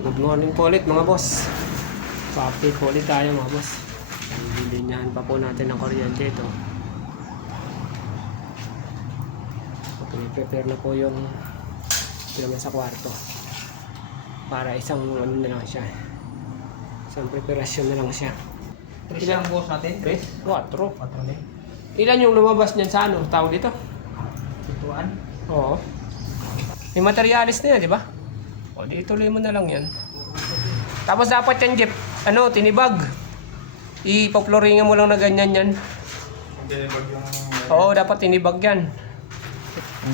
Good morning po ulit mga boss. Pa-update po ulit tayo mga boss. Lilinyahan pa po natin ng kuryente ito. Prepare na po yung naman sa kwarto. Para isang ano na lang siya. Isang preparasyon na lang siya. Ilan ang buhos natin? 4. 4 din. Ilan yung lumabas niyan sa ano? Tawag dito? Pintuan? Oo. May materialis na yan, di ba? O, di ituloy mo na lang yan. Tapos dapat yan, Jeff, ano, tinibag. Ipoploringan mo lang na ganyan yan. Tinibag yung... Oo, dapat tinibag yan.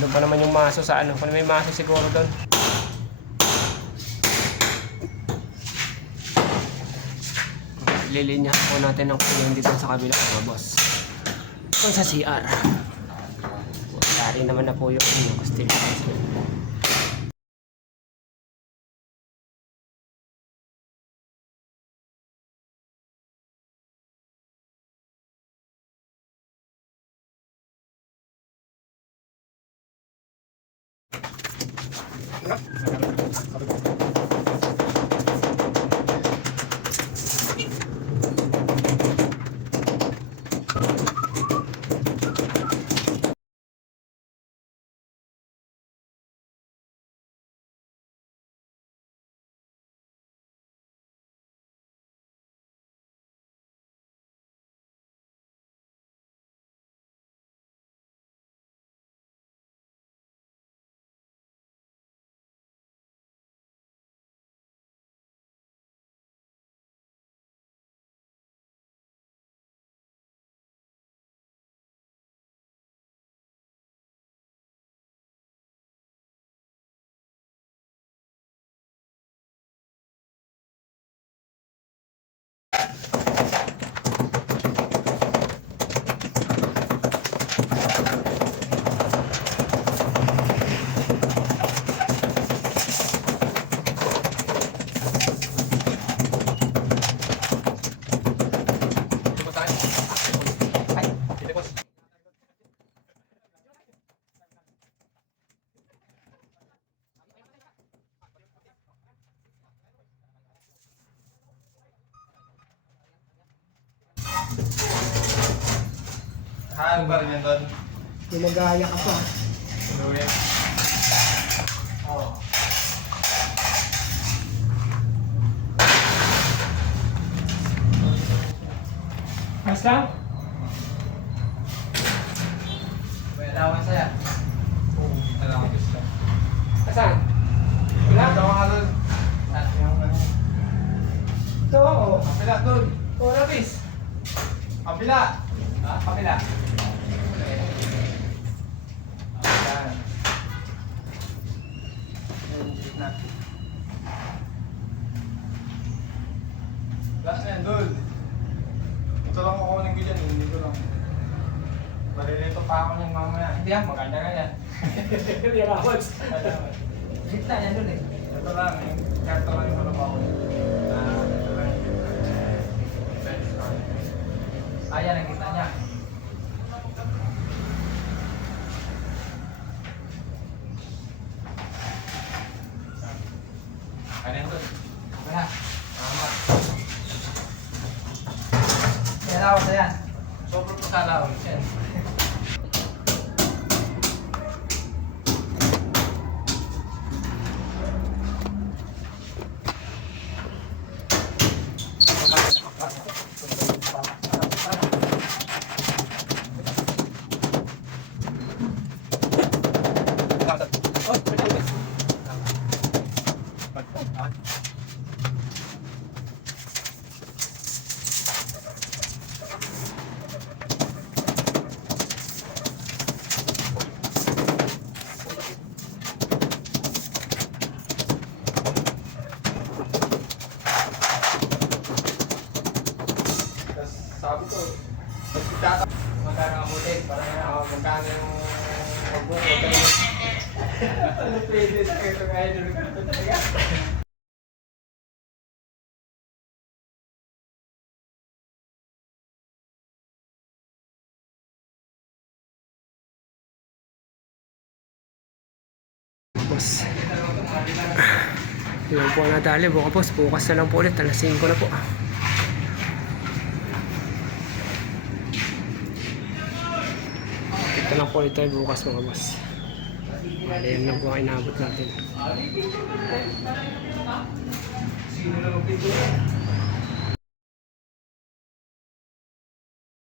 Doon pa naman yung maso sa ano. Kung may maso siguro doon. Lilinya po natin ang kuryente dito sa kabila mga boss. Kung sa CR. Dari naman na po yung kastil. Haan ba rin yan doon? Pinagaya ka pa. Inuwi? Oo. Ayos lang? May allowance yan? Oo. Allowance lang. Asan? Wala? Ito ka doon. At yung ano? Ito ako. Kapila doon. O, Rapis. Kapila. Ha? Kapila. Ayan. Ayan, gitna. Lahat na yan doon. Ito lang kukunin ko dyan, hindi ko lang. Marilito pa ako niyan mamaya. Hindi yan, maganda nga yan. Hindi ako. Gitna yan doon eh. Ito lang, yung karto lang yung alam ako. Ito lang yung defense lang. Ayan ang gitna niya. Ano yan doon? Wala. Salamat. Yan ako sa yan. Sobrang pasalaw. Yan. Sabi ko, magkano ang butik, parang magkano yung pagbuko. Ano pwede sa kayo ngayon nung ganito talaga? Boss. Hindi lang po nadali. Bukas na lang po ulit. Alas 5 na po. Ito lang po ulit tayo bukas mga boss. Bale, yan lang po ang inabot natin. Sino na mag-video?